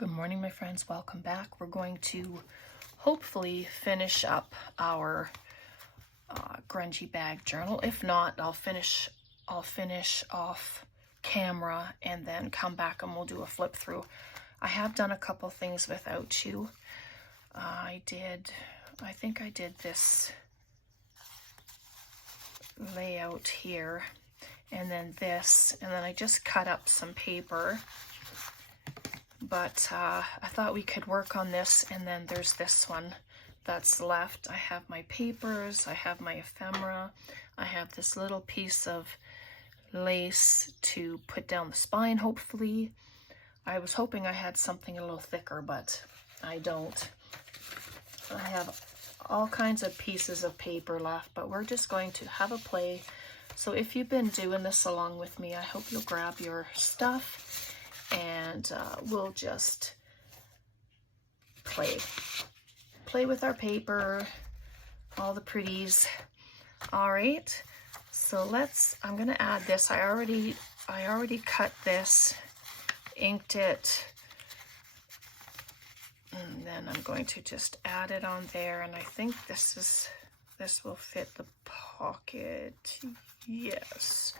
Good morning, my friends. Welcome back. We're going to hopefully finish up our grungy bag journal. If not, I'll finish off camera and then come back and we'll do a flip through. I have done a couple things without you. I think I did this layout here and then this, and then I just cut up some paper. But I thought we could work on this, and then there's this one that's left. I have my papers, I have my ephemera, I have this little piece of lace to put down the spine, hopefully. I was hoping I had something a little thicker, but I don't. I have all kinds of pieces of paper left, but we're just going to have a play. So if you've been doing this along with me, I hope you'll grab your stuff and we'll just play with our paper, all the pretties. All right, so I'm gonna add this. I already cut this, inked it, and then I'm going to just add it on there, and I think this will fit the pocket. Yes,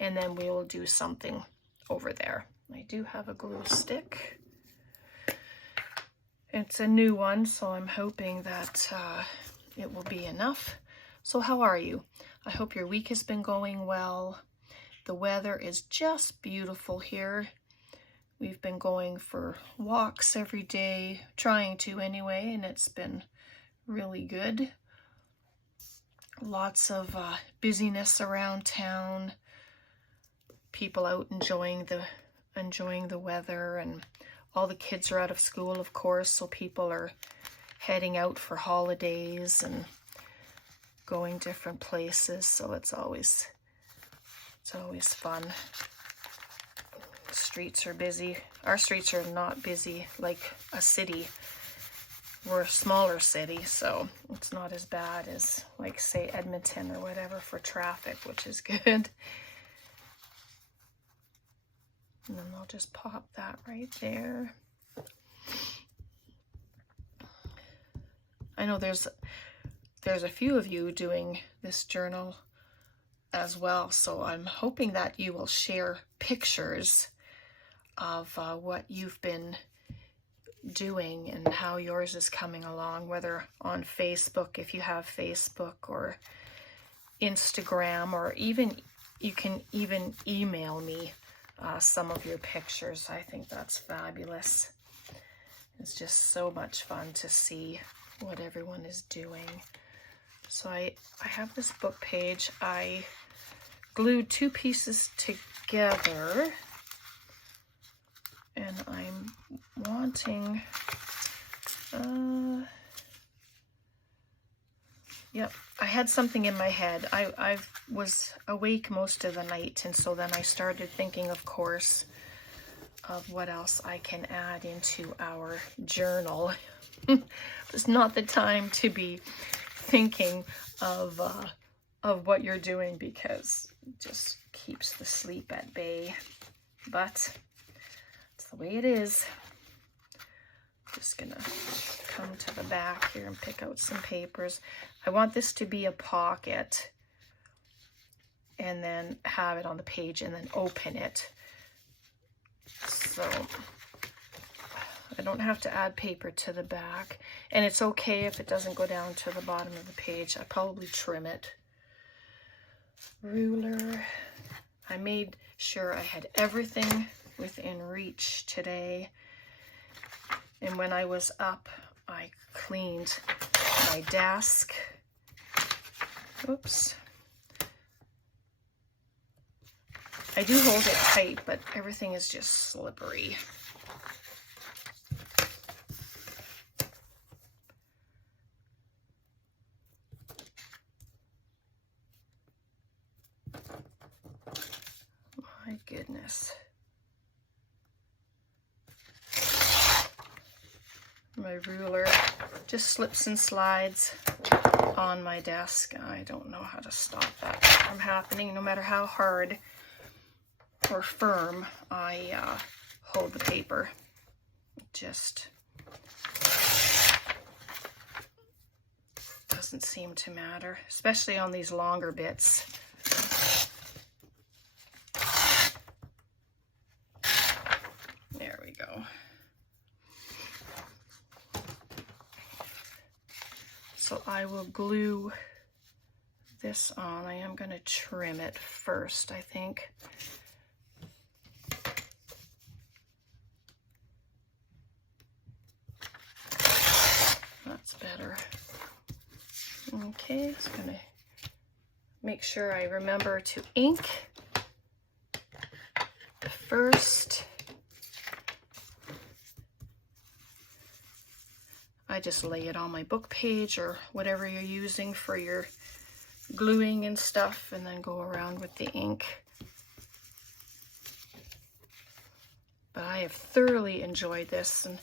and then we will do something over there. I do have a glue stick. It's a new one, so I'm hoping that it will be enough. So how are you? I hope your week has been going well. The weather is just beautiful here. We've been going for walks every day, trying to anyway, and it's been really good. Lots of busyness around town. People out enjoying the weather, and all the kids are out of school, of course, so people are heading out for holidays and going different places, so it's always fun. The streets are busy. Our streets are not busy like a city. We're a smaller city, so it's not as bad as, like, say, Edmonton or whatever for traffic, which is good. And then I'll just pop that right there. I know there's a few of you doing this journal as well, so I'm hoping that you will share pictures of what you've been doing and how yours is coming along, whether on Facebook, if you have Facebook, or Instagram, or even you can even email me some of your pictures. I think that's fabulous. It's just so much fun to see what everyone is doing. So I have this book page. I glued two pieces together, and I'm wanting yep, I had something in my head. I was awake most of the night, and so then I started thinking, of course, of what else I can add into our journal. It's not the time to be thinking of what you're doing, because it just keeps the sleep at bay. But it's the way it is. Just gonna come to the back here and pick out some papers. I want this to be a pocket, and then have it on the page and then open it. So I don't have to add paper to the back, and it's okay if it doesn't go down to the bottom of the page. I probably trim it. Ruler. I made sure I had everything within reach today. And when I was up, I cleaned my desk. Oops. I do hold it tight, but everything is just slippery. My goodness. My ruler just slips and slides on my desk. I don't know how to stop that from happening, no matter how hard or firm I hold the paper. just doesn't seem to matter, especially on these longer bits. There we go. So I will glue this on. I am going to trim it first, I think. That's better. Okay, just going to make sure I remember to ink first. I just lay it on my book page or whatever you're using for your gluing and stuff, and then go around with the ink. But I have thoroughly enjoyed this, and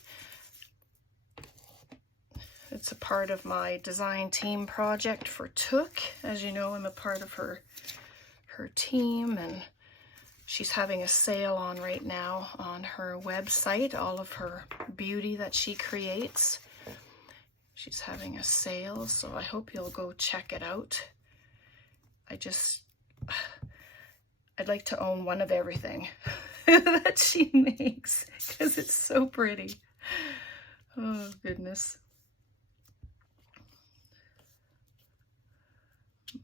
it's a part of my design team project for Took. As you know, I'm a part of her team, and she's having a sale on right now on her website, all of her beauty that she creates. She's having a sale, so I hope you'll go check it out. I'd like to own one of everything that she makes, because it's so pretty. Oh, goodness.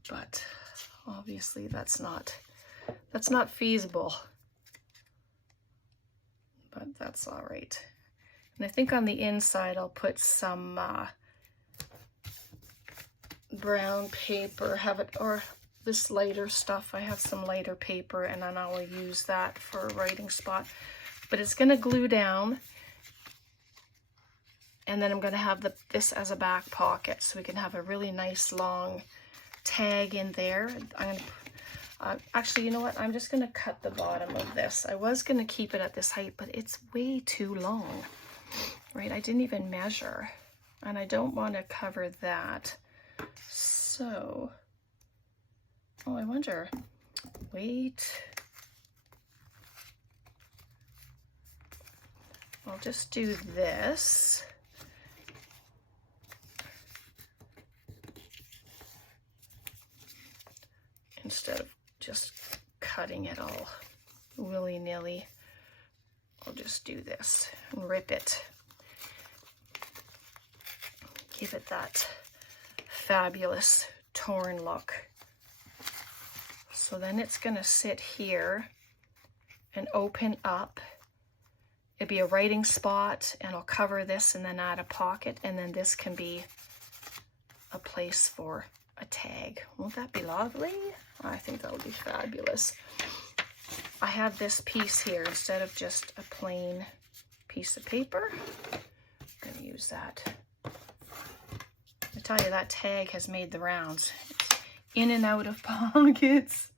But obviously that's not feasible. But that's all right. And I think on the inside I'll put some brown paper, or this lighter stuff. I have some lighter paper, and then I will use that for a writing spot. But it's going to glue down, and then I'm going to have this as a back pocket, so we can have a really nice long tag in there. Actually, you know what? I'm just going to cut the bottom of this. I was going to keep it at this height, but it's way too long, right? I didn't even measure, and I don't want to cover that. So, oh, I wonder, wait. I'll just do this. Instead of just cutting it all willy-nilly, I'll just do this and rip it. Give it that fabulous torn look. So then it's going to sit here and open up. It'd be a writing spot, and I'll cover this and then add a pocket, and then this can be a place for a tag. Won't that be lovely? I think that would be fabulous. I have this piece here instead of just a plain piece of paper. I'm going to use that. I tell you, that tag has made the rounds. It's in and out of pockets.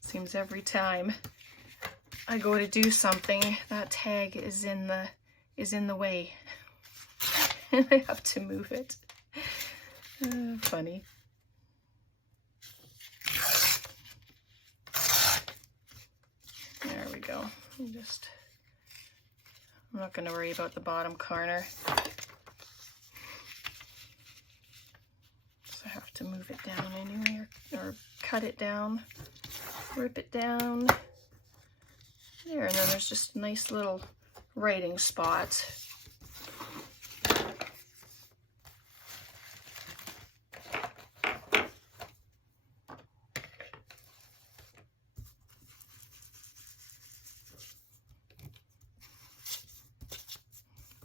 Seems every time I go to do something, that tag is in the way. And I have to move it. Funny. There we go. I'm not going to worry about the bottom corner. So I have to move it down anyway, or cut it down, rip it down. There, and then there's just a nice little writing spot.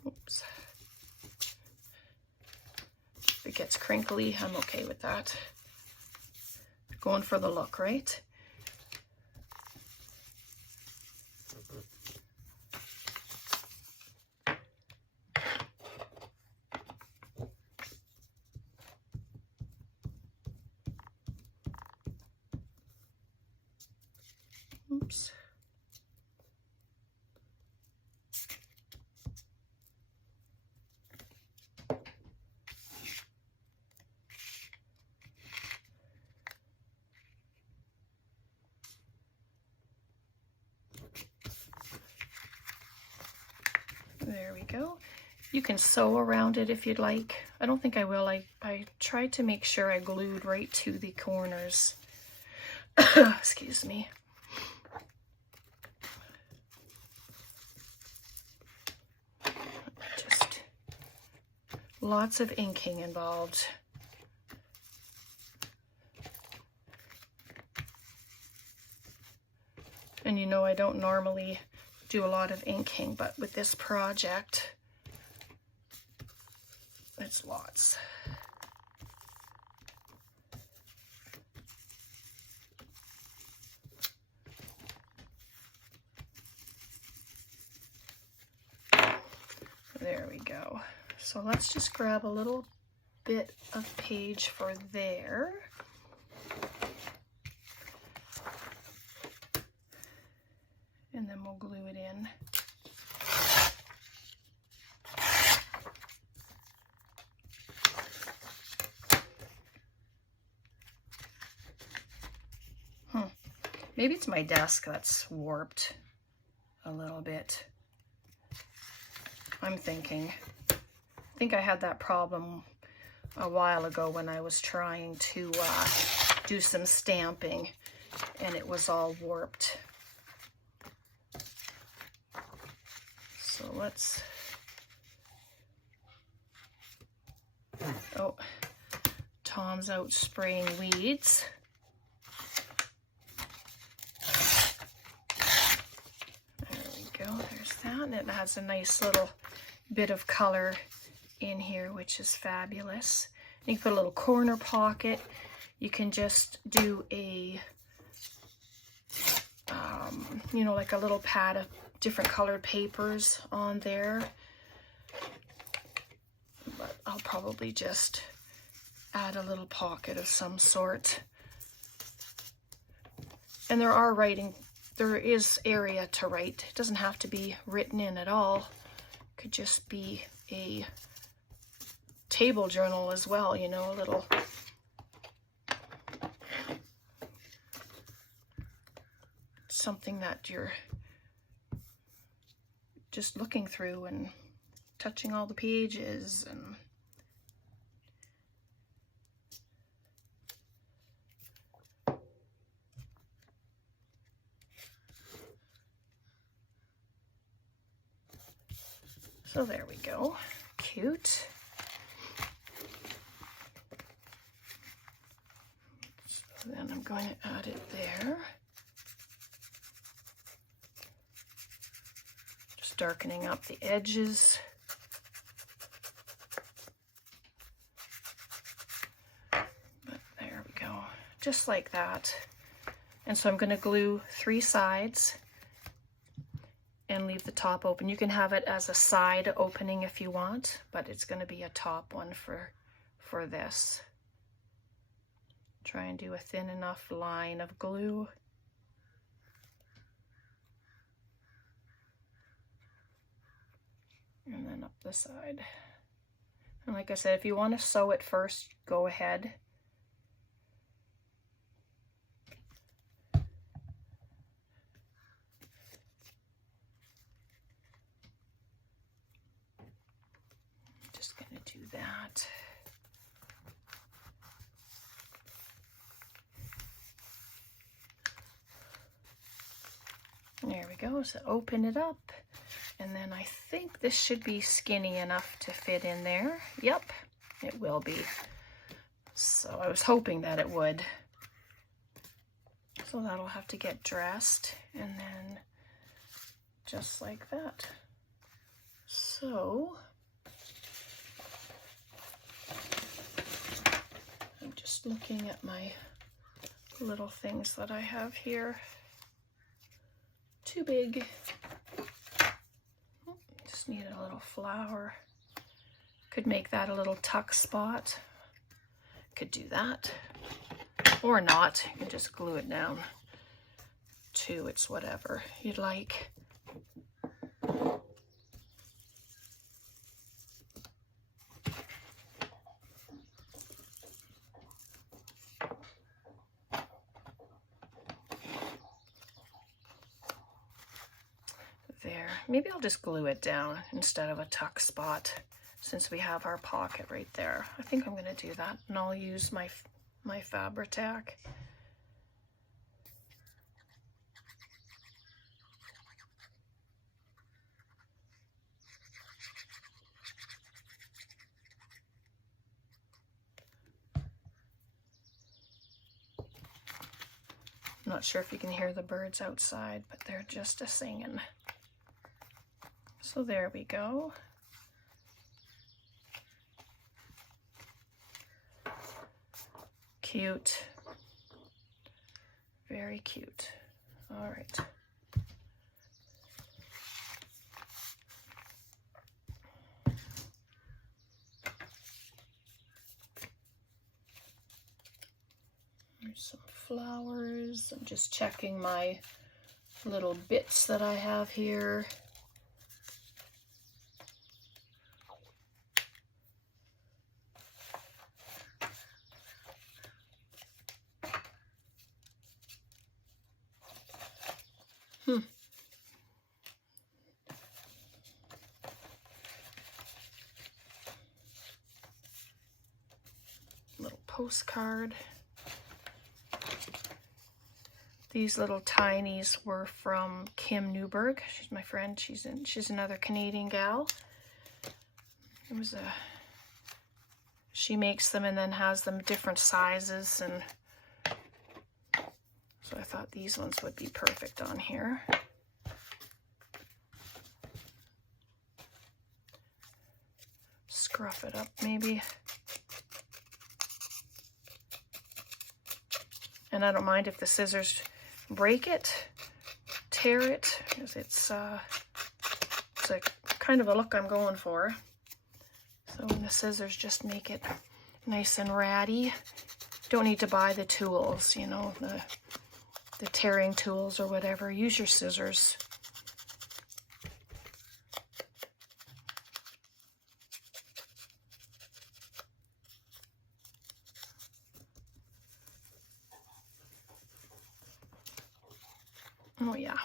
Oops. If it gets crinkly, I'm okay with that. Going for the look, right? Oops. we go. You can sew around it if you'd like. I don't think I will. I tried to make sure I glued right to the corners. Excuse me. Just lots of inking involved. And you know, I don't normally do a lot of inking, but with this project, it's lots. There we go. So let's just grab a little bit of page for there. And then we'll glue it in. Maybe it's my desk that's warped a little bit. I'm thinking. I think I had that problem a while ago when I was trying to do some stamping and it was all warped. So let's, oh, Tom's out spraying weeds. There we go, there's that. And it has a nice little bit of color in here, which is fabulous. You can put a little corner pocket. You can just do a, you know, like a little pad of different colored papers on there. But I'll probably just add a little pocket of some sort. And there is area to write. It doesn't have to be written in at all. It could just be a table journal as well, you know, a little something that you're just looking through and touching all the pages. And so there we go, cute. So then I'm going to add it there. Just darkening up the edges. But there we go, just like that. And so I'm going to glue 3 sides and leave the top open. You can have it as a side opening if you want, but it's going to be a top one for this. Try and do a thin enough line of glue. And then up the side. And like I said, if you want to sew it first, go ahead. Just going to do that. There we go, so open it up, and then I think this should be skinny enough to fit in there. Yep, it will be. So I was hoping that it would. So that'll have to get dressed, and then just like that. So I'm just looking at my little things that I have here. Too big. Just needed a little flower. Could make that a little tuck spot. Could do that. Or not. You can just glue it down too. It's whatever you'd like. there. Maybe I'll just glue it down instead of a tuck spot, since we have our pocket right there. I think I'm going to do that, and I'll use my Fabri-Tac. I'm not sure if you can hear the birds outside, but they're just a-singing. So there we go. Cute. Very cute. All right. There's some flowers. I'm just checking my little bits that I have here. Little postcard. These little tinies were from Kim Newberg. She's my friend. She's another Canadian gal. She makes them and then has them different sizes, and so I thought these ones would be perfect on here. Scruff it up maybe. And I don't mind if the scissors break it, tear it, because it's a kind of a look I'm going for. So when the scissors just make it nice and ratty. Don't need to buy the tools, you know, the tearing tools or whatever. Use your scissors. Oh yeah.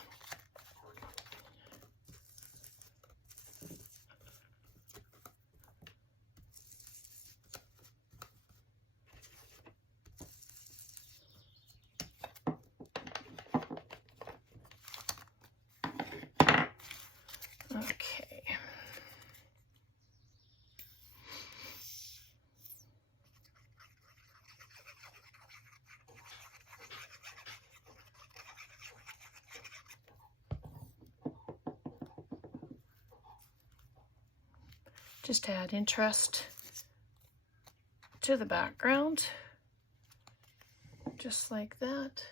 Okay. Just add interest to the background, just like that.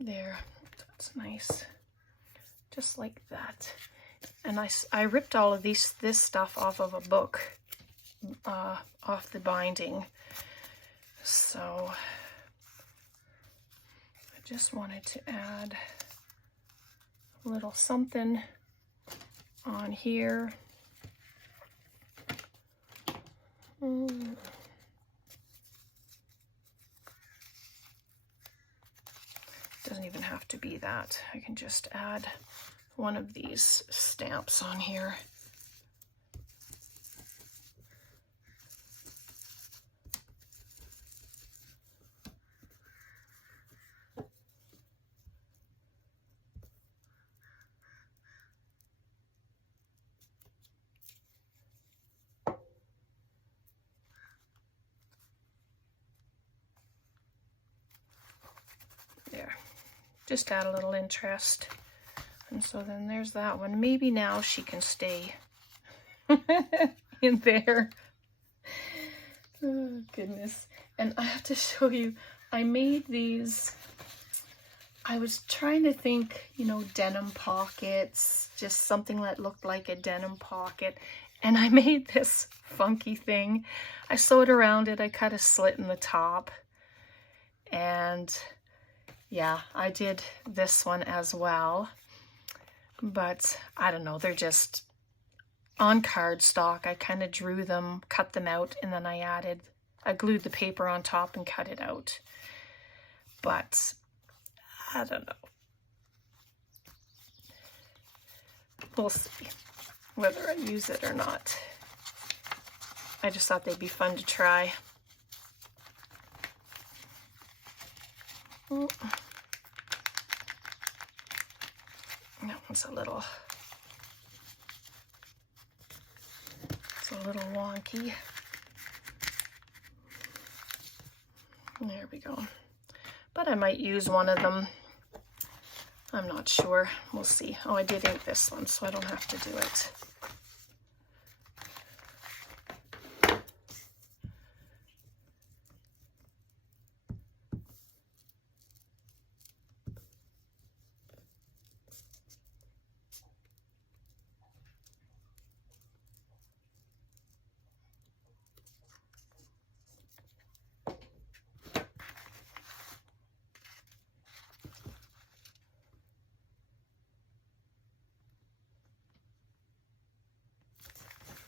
There, that's nice, just like that. And I ripped all of this stuff off of a book, off the binding, so I just wanted to add a little something on here. Doesn't even have to be that. I can just add one of these stamps on here. There. Just add a little interest. And so then there's that one. Maybe now she can stay in there. Oh, goodness. And I have to show you, I made these, I was trying to think, you know, denim pockets, just something that looked like a denim pocket. And I made this funky thing. I sewed around it. I cut a slit in the top. And yeah, I did this one as well. But I don't know, they're just, on cardstock. I kind of drew them, cut them out, and then I glued the paper on top and cut it out. But I don't know. We'll see whether I use it or not. I just thought they'd be fun to try. Oh. That one's a little wonky. There we go. But I might use one of them. I'm not sure. We'll see. Oh, I did ink this one, so I don't have to do it.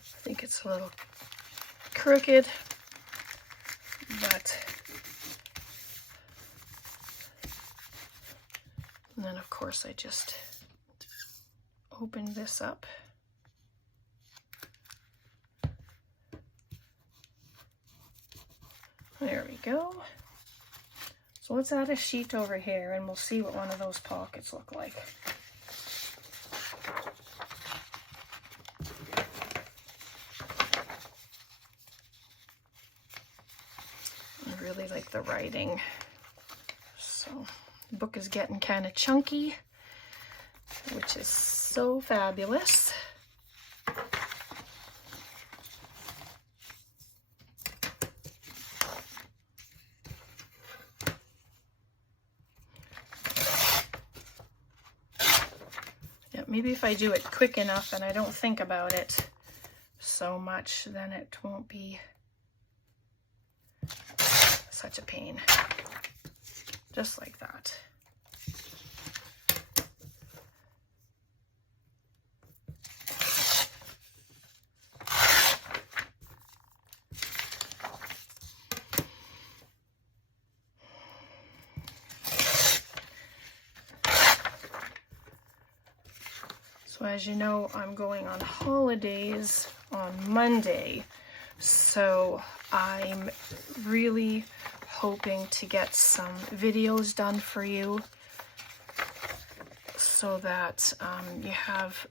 I think it's a little crooked, but and then of course I just open this up. There we go. So let's add a sheet over here and we'll see what one of those pockets look like. Really like the writing. So the book is getting kind of chunky, which is so fabulous. Yeah, maybe if I do it quick enough and I don't think about it so much, then it won't be such a pain. Just like that. So as you know, I'm going on holidays on Monday, so I'm really hoping to get some videos done for you so that you have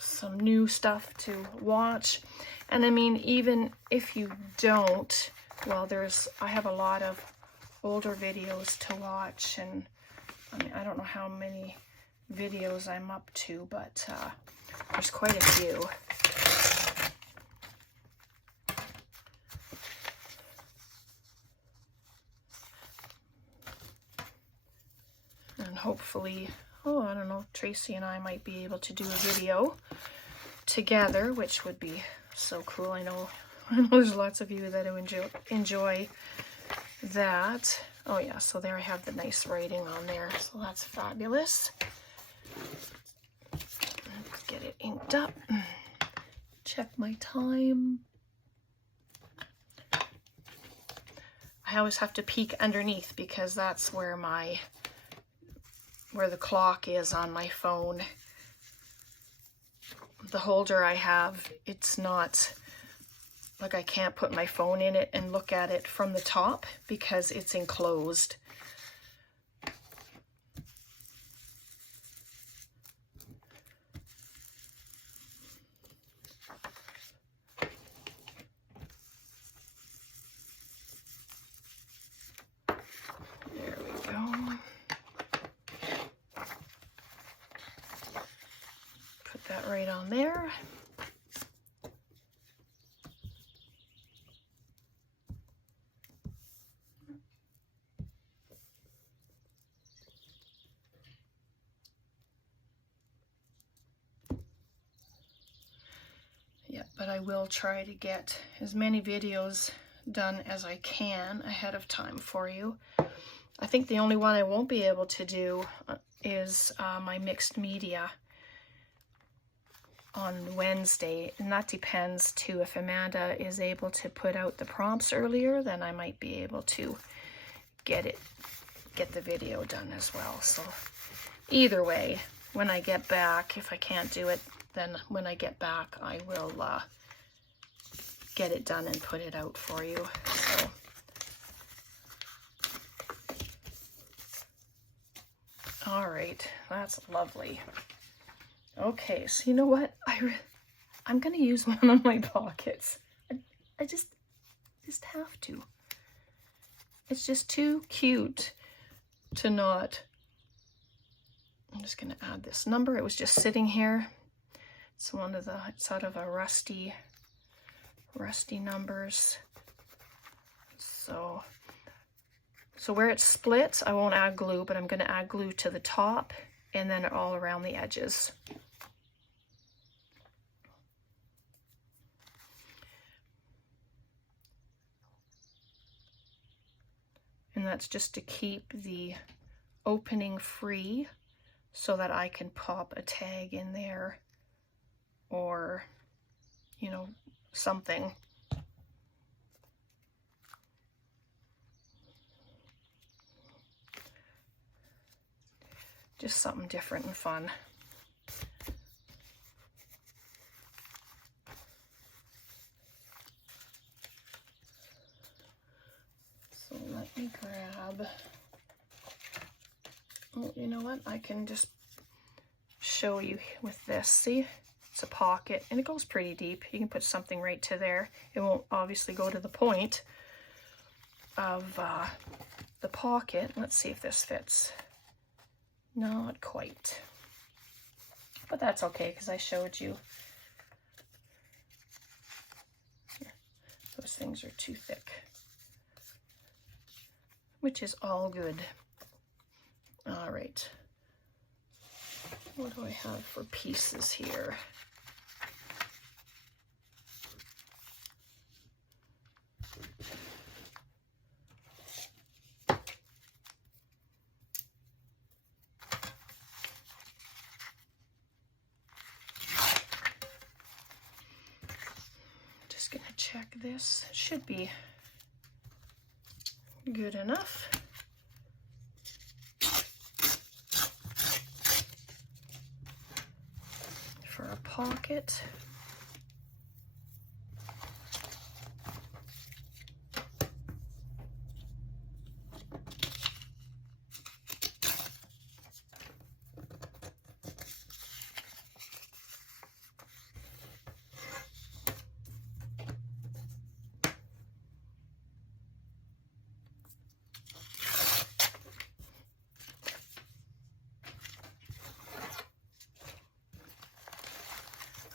some new stuff to watch. And I mean, even if you don't, well, I have a lot of older videos to watch, and I mean, I don't know how many videos I'm up to, but there's quite a few. And hopefully, oh, I don't know, Tracy and I might be able to do a video together, which would be so cool. I know there's lots of you that enjoy that. Oh yeah, so there I have the nice writing on there, so that's fabulous. Let's get it inked up. Check my time. I always have to peek underneath because that's where the clock is on my phone. The holder I have, it's not like I can't put my phone in it and look at it from the top because it's enclosed. There we go. Put that right on there. Yeah, but I will try to get as many videos done as I can ahead of time for you. I think the only one I won't be able to do is my mixed media. on Wednesday, and that depends too. If Amanda is able to put out the prompts earlier, then I might be able to get the video done as well. So either way, when I get back, if I can't do it, then when I get back, I will get it done and put it out for you. So all right, that's lovely. Okay, so you know what? I'm gonna use one of my pockets. I just have to. It's just too cute to not. I'm just gonna add this number. It was just sitting here. It's it's out of a rusty numbers. So where it splits, I won't add glue, but I'm gonna add glue to the top and then all around the edges. And that's just to keep the opening free so that I can pop a tag in there or, you know, something. Just something different and fun. So let me grab, oh, you know what? I can just show you with this. See, it's a pocket and it goes pretty deep. You can put something right to there. It won't obviously go to the point of the pocket. Let's see if this fits. Not quite, but that's okay because I showed you. Here, those things are too thick, which is all good. All right, what do I have for pieces here? Just gonna check this. It should be good enough. For a pocket.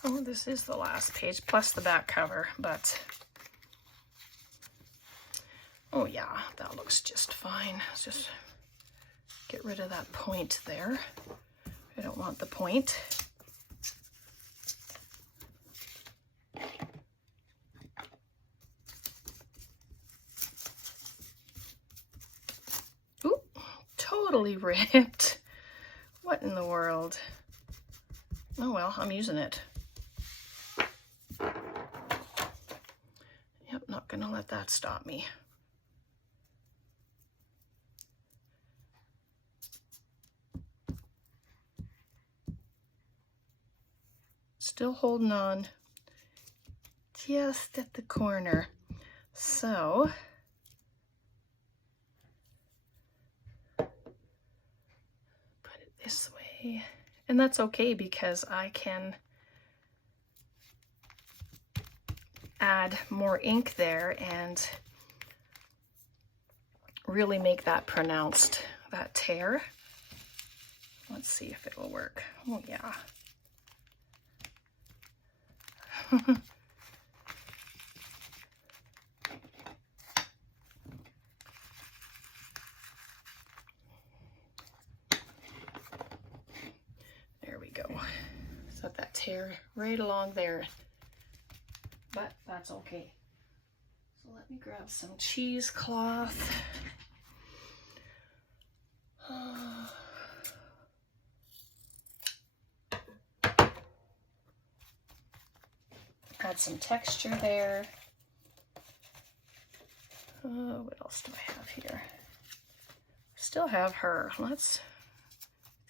Oh, this is the last page, plus the back cover, but oh yeah, that looks just fine. Let's just get rid of that point there. I don't want the point. Ooh, totally ripped. What in the world? Oh well, I'm using it. Yep, not gonna let that stop me. Still holding on just at the corner. So put it this way. And that's okay because I can add more ink there and really make that pronounced, that tear. Let's see if it will work. Oh yeah. There we go. Set that tear right along there. But that's okay. So let me grab some cheesecloth. Add some texture there. What else do I have here? Still have her. I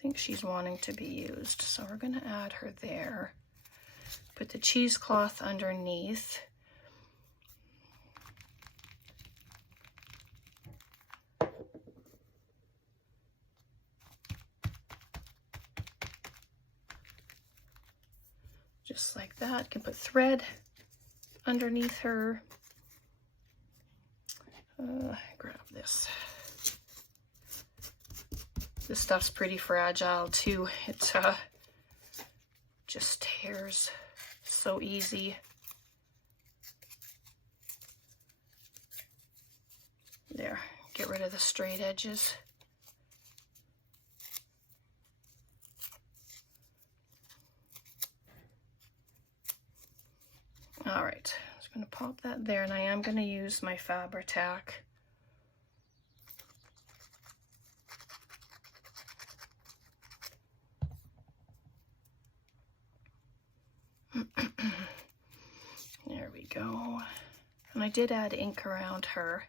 think she's wanting to be used, so we're going to add her there. Put the cheesecloth underneath. Just like that. You can put thread underneath her. Grab this. This stuff's pretty fragile too. It just tears so easy. There, get rid of the straight edges. All right, I'm just going to pop that there, and I am going to use my Fabri-Tac. There we go. And I did add ink around her,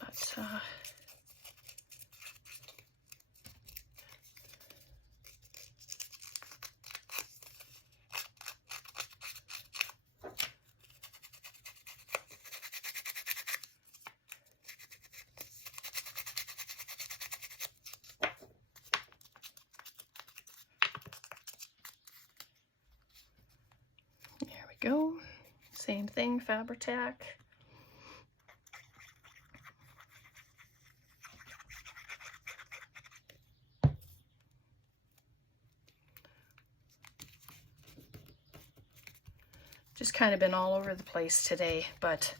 but go. Same thing, Fabri-Tac. Just kind of been all over the place today, but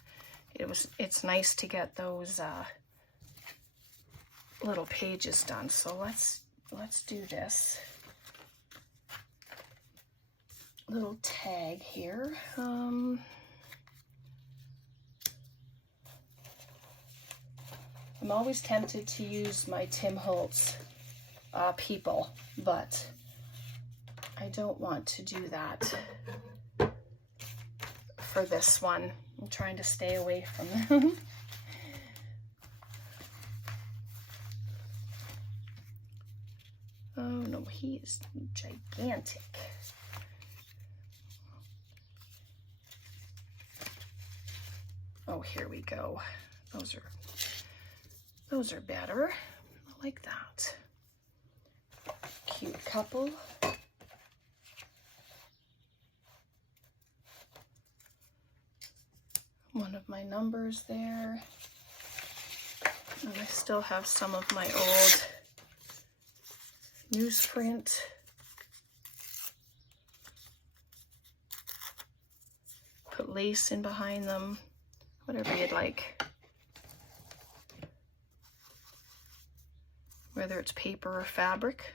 it's nice to get those little pages done. So let's do this. Little tag here. I'm always tempted to use my Tim Holtz people, but I don't want to do that for this one. I'm trying to stay away from them. Oh no, he is gigantic. Oh, here we go. Those are better. I like that. Cute couple. One of my numbers there. And I still have some of my old newsprint. Put lace in behind them. Whatever you'd like. Whether it's paper or fabric.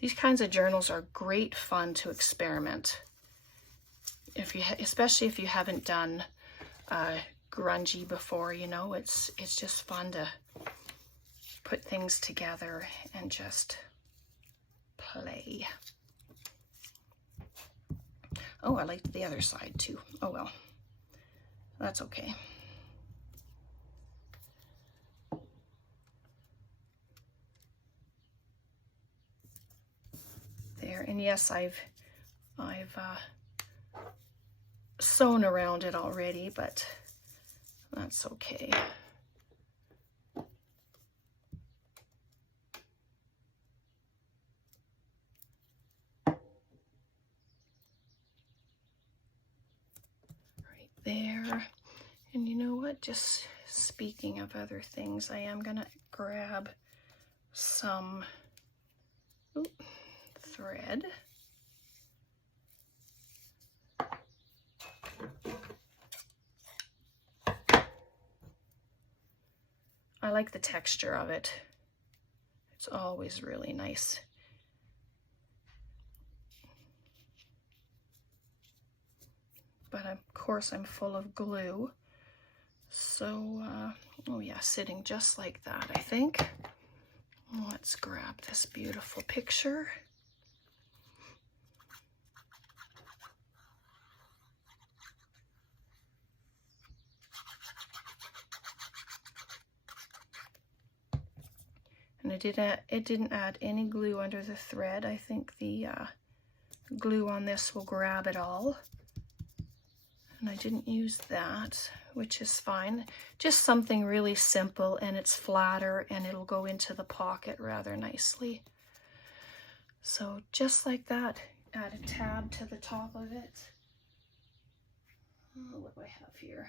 These kinds of journals are great fun to experiment. Especially if you haven't done grungy before, you know, it's just fun to put things together and just play. Oh, I liked the other side too. Oh well, that's okay. There, and yes, I've sewn around it already, but that's okay. There. And you know what, just speaking of other things, I am gonna grab some thread. I like the texture of it. It's always really nice. But of course I'm full of glue. So, oh yeah, sitting just like that, I think. Let's grab this beautiful picture. And it didn't add any glue under the thread. I think the glue on this will grab it all. And I didn't use that, which is fine. Just something really simple, and it's flatter and it'll go into the pocket rather nicely. So just like that, add a tab to the top of it. Oh, what do I have here?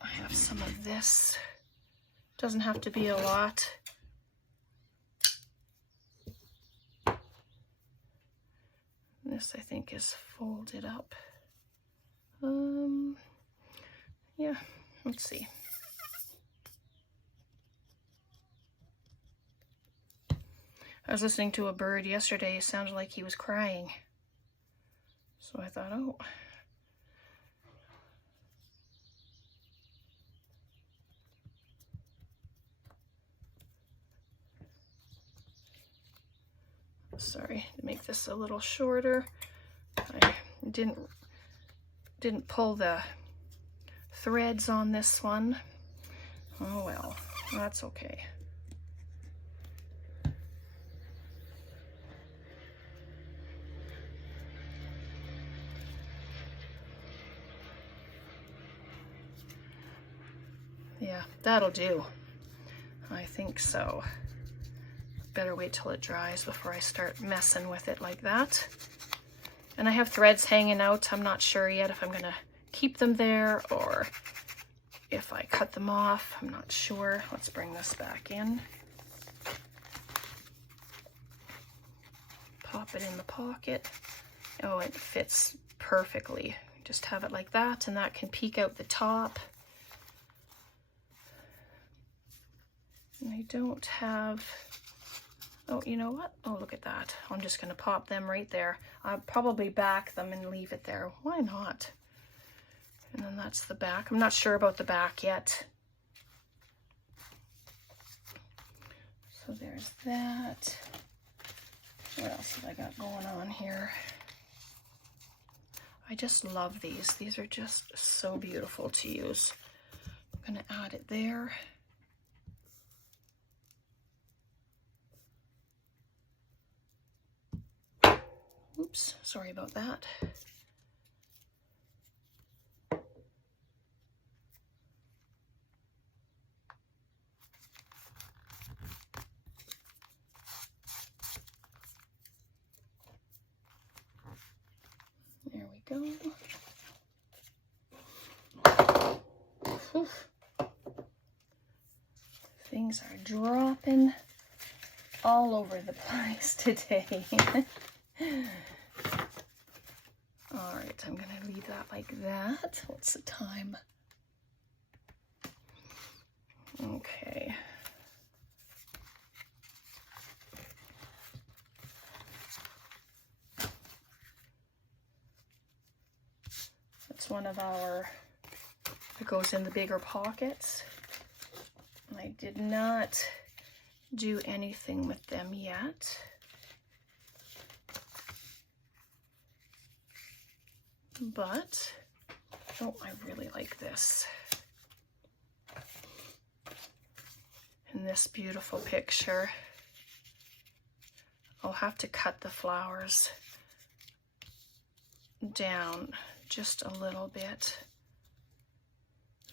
I have some of this. Doesn't have to be a lot. This I think is folded up. Yeah, let's see. I was listening to a bird yesterday. It sounded like he was crying. So I thought, oh. Sorry, to make this a little shorter. I didn't pull the threads on this one. Oh well, that's okay. Yeah, that'll do. I think so. Better wait till it dries before I start messing with it like that. And I have threads hanging out. I'm not sure yet if I'm gonna keep them there or if I cut them off. I'm not sure. Let's bring this back in. Pop it in the pocket. Oh, it fits perfectly. Just have it like that, and that can peek out the top. And I don't have, oh, you know what? Oh, look at that. I'm just gonna pop them right there. I'll probably back them and leave it there. Why not? And then that's the back. I'm not sure about the back yet. So there's that. What else have I got going on here? I just love these. These are just so beautiful to use. I'm gonna add it there. Oops, sorry about that. There we go. Oof. Things are dropping all over the place today. All right, I'm gonna leave that like that. What's the time? Okay. That's one of our, it goes in the bigger pockets. I did not do anything with them yet. But, oh, I really like this. In this beautiful picture, I'll have to cut the flowers down just a little bit.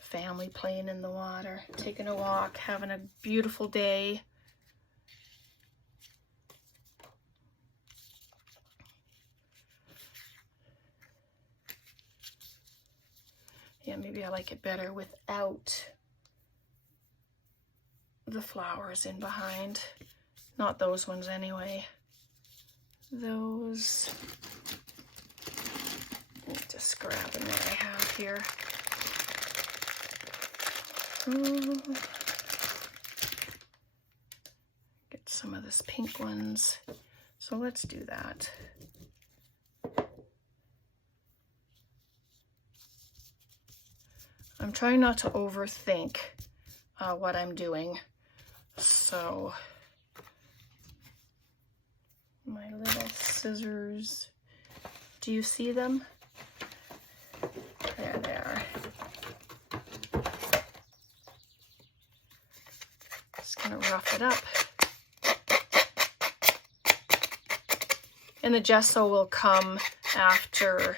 Family playing in the water, taking a walk, having a beautiful day. Yeah, maybe I like it better without the flowers in behind. Not those ones anyway. Those, just grabbing what I have here. Get some of this pink ones. So let's do that. I'm trying not to overthink what I'm doing. So my little scissors, do you see them? There they are. Just I'm gonna rough it up. And the gesso will come after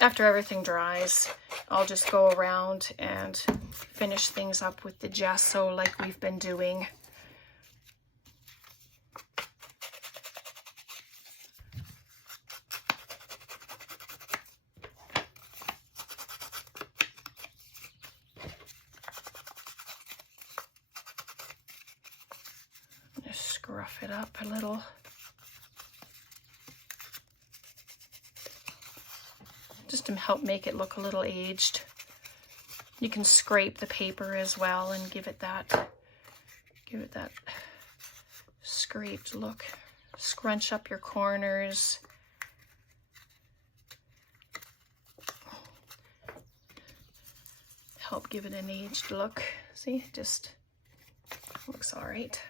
after everything dries. I'll just go around and finish things up with the gesso like we've been doing. Just scruff it up a little. Just to help make it look a little aged. You can scrape the paper as well and give it that scraped look. Scrunch up your corners. Help give it an aged look. See, just looks all right.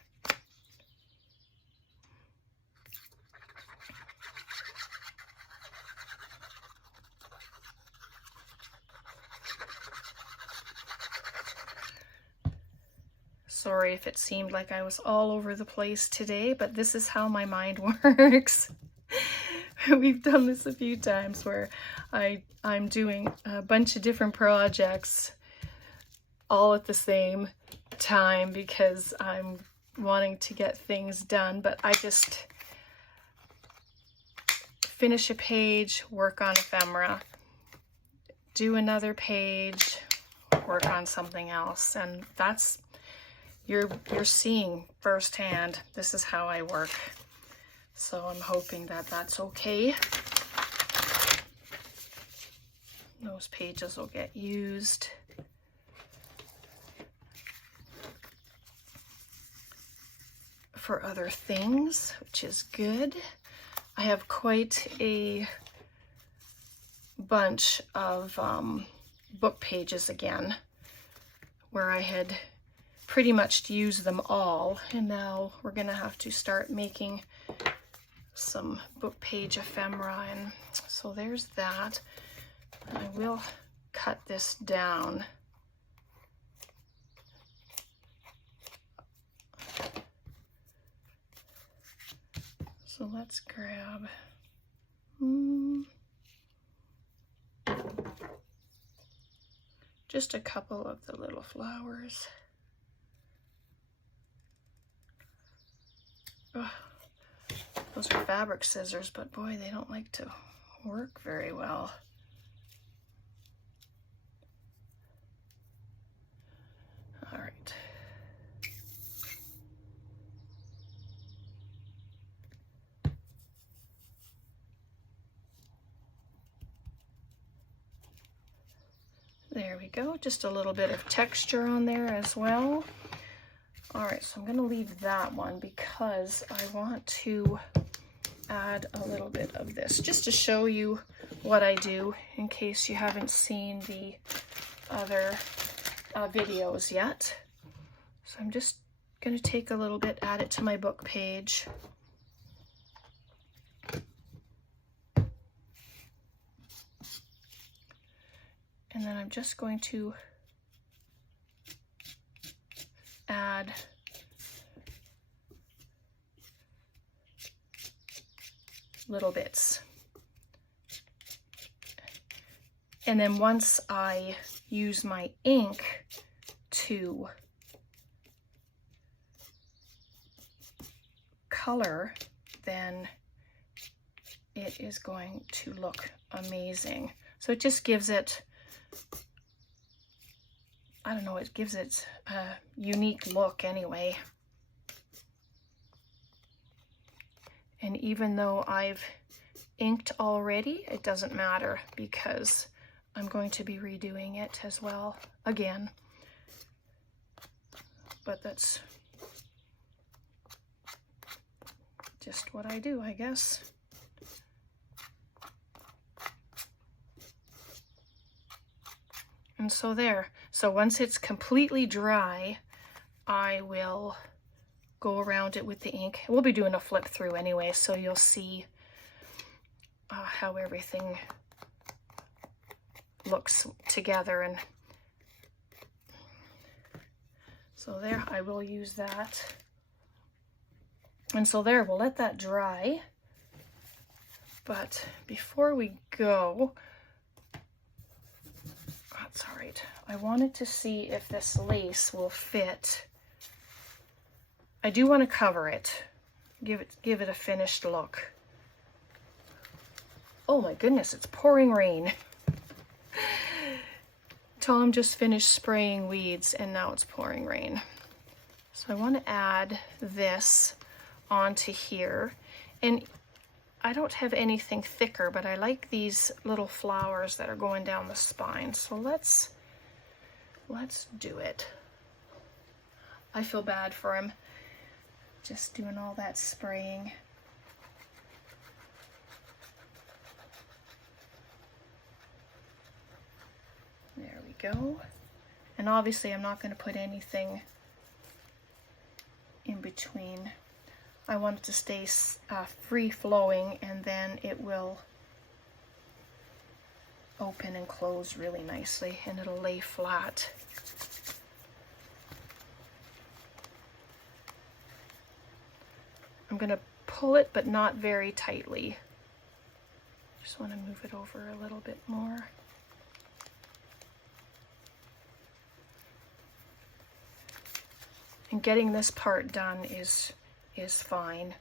Sorry if it seemed like I was all over the place today, but this is how my mind works. We've done this a few times where I'm doing a bunch of different projects all at the same time because I'm wanting to get things done, but I just finish a page, work on ephemera, do another page, work on something else, and that's you're seeing firsthand. This is how I work. So I'm hoping that that's okay. Those pages will get used. For other things, which is good. I have quite a bunch of book pages again, where I had pretty much used them all, and now we're gonna have to start making some book page ephemera, and so there's that. I will cut this down. So let's grab just a couple of the little flowers. Oh, those are fabric scissors, but boy, they don't like to work very well. All right. There we go, just a little bit of texture on there as well. All right, so I'm going to leave that one because I want to add a little bit of this just to show you what I do in case you haven't seen the other videos yet. So I'm just going to take a little bit, add it to my book page. And then I'm just going to add little bits. And then once I use my ink to color, then it is going to look amazing. So it just gives it, I don't know, it gives it a unique look anyway. And even though I've inked already, it doesn't matter because I'm going to be redoing it as well again. But that's just what I do, I guess. And so there. So once it's completely dry, I will go around it with the ink. We'll be doing a flip through anyway, so you'll see how everything looks together. And So there, I will use that. And so there, we'll let that dry. But before we go, that's all right. I wanted to see if this lace will fit. I do want to cover it. Give it a finished look. Oh my goodness, it's pouring rain. Tom just finished spraying weeds and now it's pouring rain. So I want to add this onto here. And I don't have anything thicker, but I like these little flowers that are going down the spine. So let's do it. I feel bad for him, just doing all that spraying. There we go. And obviously I'm not going to put anything in between. I want it to stay free flowing, and then it will open and close really nicely and it'll lay flat. I'm going to pull it, but not very tightly. Just want to move it over a little bit more. And getting this part done is fine.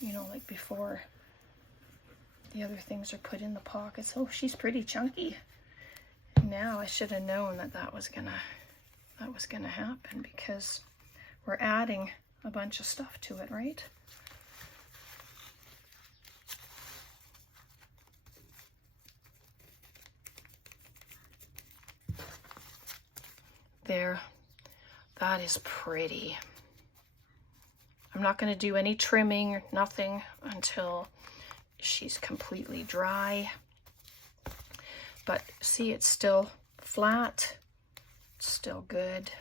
You know, like before the other things are put in the pockets. Oh, she's pretty chunky. Now I should have known that was gonna happen, because we're adding a bunch of stuff to it, right? There. That is pretty. I'm not going to do any trimming or nothing until she's completely dry. But see, it's still flat, it's still good.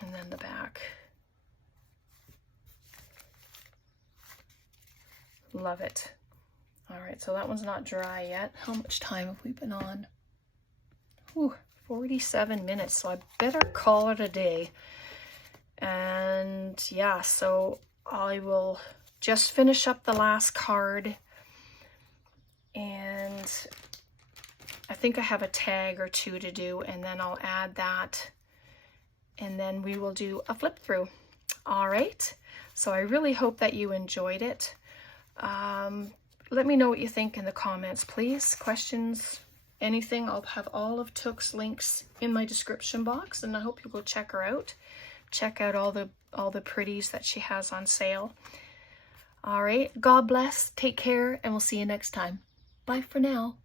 And then the back. Love it. All right, so that one's not dry yet. How much time have we been on? Ooh, 47 minutes, so I better call it a day. And yeah, so I will just finish up the last card, and I think I have a tag or two to do, and then I'll add that, and then we will do a flip through. All right, so I really hope that you enjoyed it. Let me know what you think in the comments, please. Questions, anything. I'll have all of Took's links in my description box, and I hope you will check her out. Check out all the pretties that she has on sale. All right, God bless, take care, and we'll see you next time. Bye for now.